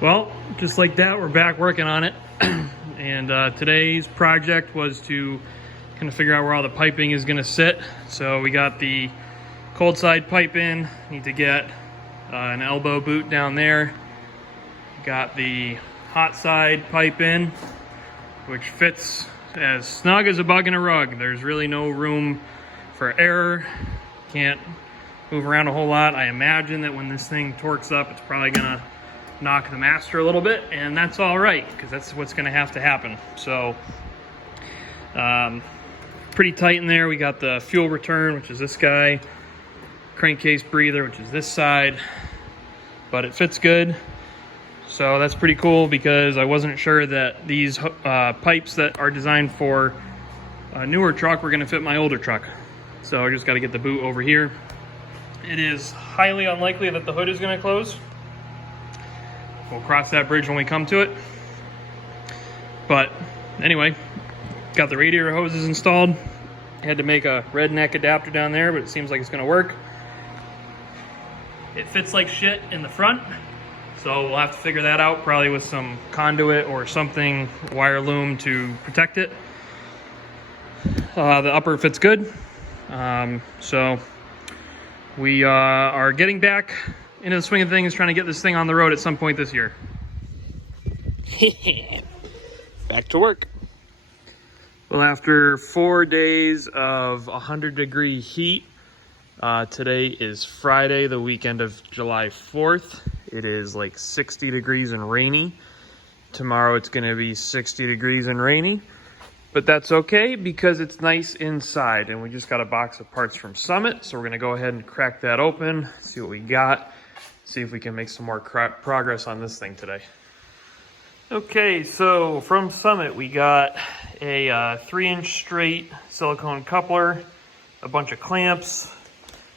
Well, just like that, we're back working on it. And today's project was to kind of figure out where all the piping is going to sit. So we got the cold side pipe in. Need to get an elbow boot down there. Got the hot side pipe in, which fits as snug as a bug in a rug. There's really no room for error. Can't move around a whole lot. I imagine that when this thing torques up, it's probably gonna knock the master a little bit, and that's all right, because that's what's gonna have to happen. So pretty tight in there. We got the fuel return, which is this guy, crankcase breather, which is this side, but it fits good. So that's pretty cool, because I wasn't sure that these pipes that are designed for a newer truck were gonna fit my older truck. So I just gotta get the boot over here. It is highly unlikely that the hood is gonna close. We'll cross that bridge when we come to it. But anyway, got the radiator hoses installed. Had to make a red neck adapter down there, but it seems like it's gonna work. It fits like shit in the front, so we'll have to figure that out, probably with some conduit or something, wire loom to protect it. The upper fits good. So we are getting back into the swing of things, trying to get this thing on the road at some point this year. Back to work. Well, after 4 days of 100-degree heat, today is Friday, the weekend of July 4th. It is like 60 degrees and rainy. Tomorrow it's gonna be 60 degrees and rainy, but that's okay because it's nice inside, and we just got a box of parts from Summit, so we're gonna go ahead and crack that open, see what we got, see if we can make some more progress on this thing today. Okay, so from Summit we got a 3-inch straight silicone coupler, a bunch of clamps,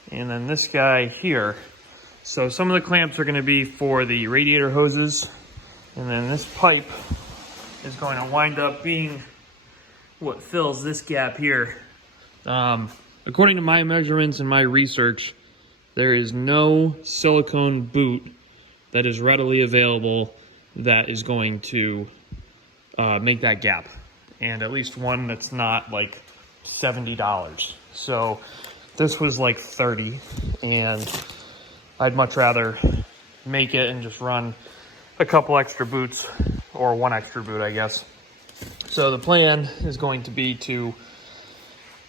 and then this guy here. So some of the clamps are going to be for the radiator hoses, and then this pipe is going to wind up being what fills this gap here. According to my measurements and my research, there is no silicone boot that is readily available that is going to make that gap, and at least one that's not like $70. So this was like $30, and I'd much rather make it and just run a couple extra boots, or one extra boot, I guess. So the plan is going to be to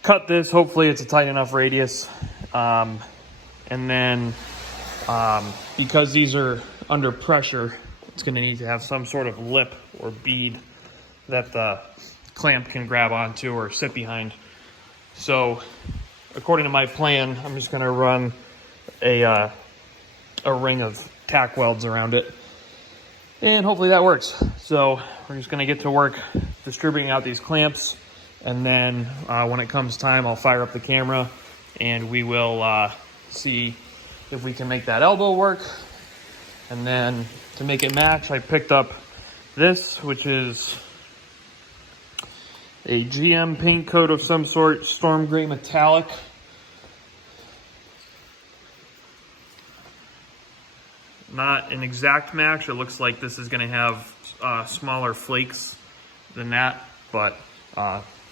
cut this. Hopefully it's a tight enough radius. And then because these are under pressure, it's going to need to have some sort of lip or bead that the clamp can grab onto or sit behind. So according to my plan, I'm just going to run a ring of tack welds around it, and hopefully that works. So we're just going to get to work distributing out these clamps, and then when it comes time, I'll fire up the camera and we will see if we can make that elbow work. And then to make it match, I picked up this, which is a GM paint coat of some sort, storm gray metallic. Not an exact match. It looks like this is going to have smaller flakes than that, but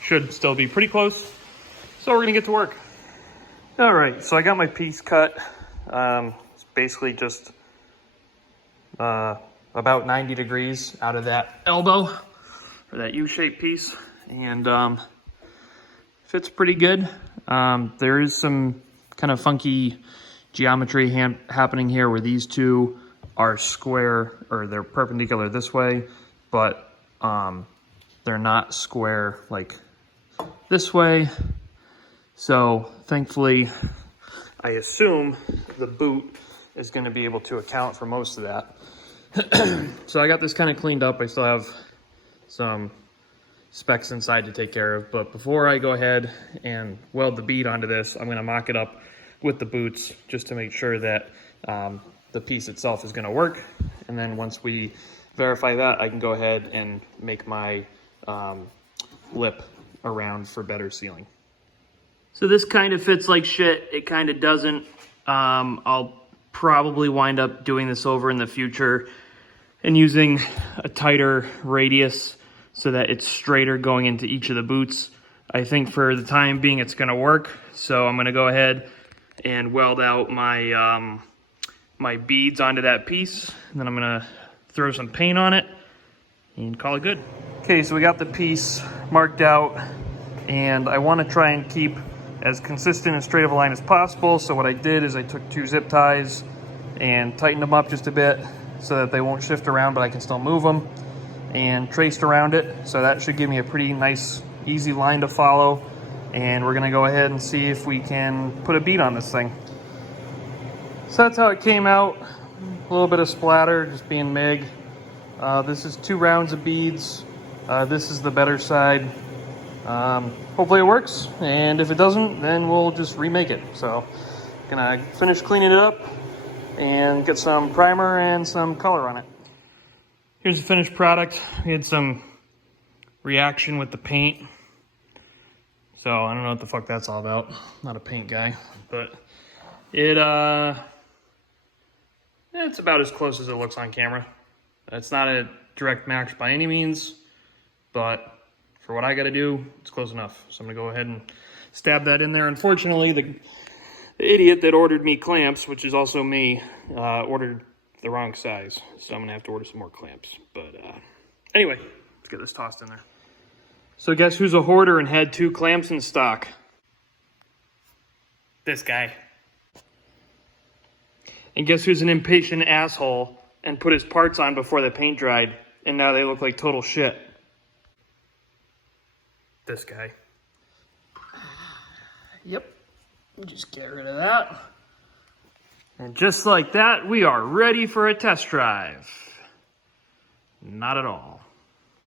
should still be pretty close. So we're going to get to work. All right, so I got my piece cut. It's basically just about 90 degrees out of that elbow, or that U-shaped piece, and fits pretty good. There is some kind of funky geometry happening here, where these two are square, or they're perpendicular this way, but they're not square like this way. So thankfully, I assume the boot is going to be able to account for most of that. So I got this kind of cleaned up. I still have some specs inside to take care of, but before I go ahead and weld the bead onto this, I'm going to mock it up with the boots just to make sure that the piece itself is going to work. And then once we verify that, I can go ahead and make my lip around for better sealing. So this kind of fits like shit. It kind of doesn't. I'll probably wind up doing this over in the future and using a tighter radius so that it's straighter going into each of the boots. I think for the time being it's gonna work. So I'm gonna go ahead and weld out my my beads onto that piece. And then I'm gonna throw some paint on it and call it good. Okay, so we got the piece marked out, and I wanna try and keep as consistent and straight of a line as possible. So what I did is I took 2 zip ties and tightened them up just a bit so that they won't shift around, but I can still move them, and traced around it. So that should give me a pretty nice, easy line to follow. And we're gonna go ahead and see if we can put a bead on this thing. So that's how it came out. A little bit of splatter, just being MIG. This is 2 rounds of beads. This is the better side. Hopefully it works, and if it doesn't, then we'll just remake it. So, gonna finish cleaning it up and get some primer and some color on it. Here's the finished product. We had some reaction with the paint, so I don't know what the fuck that's all about. I'm not a paint guy, but it's about as close as it looks on camera. It's not a direct match by any means, but for what I gotta do, it's close enough. So I'm gonna go ahead and stab that in there. Unfortunately, the idiot that ordered me clamps, which is also me, ordered the wrong size. So I'm gonna have to order some more clamps. But anyway, let's get this tossed in there. So guess who's a hoarder and had 2 clamps in stock? This guy. And guess who's an impatient asshole and put his parts on before the paint dried, and now they look like total shit? This guy. Yep. Just get rid of that. And just like that, we are ready for a test drive. Not at all.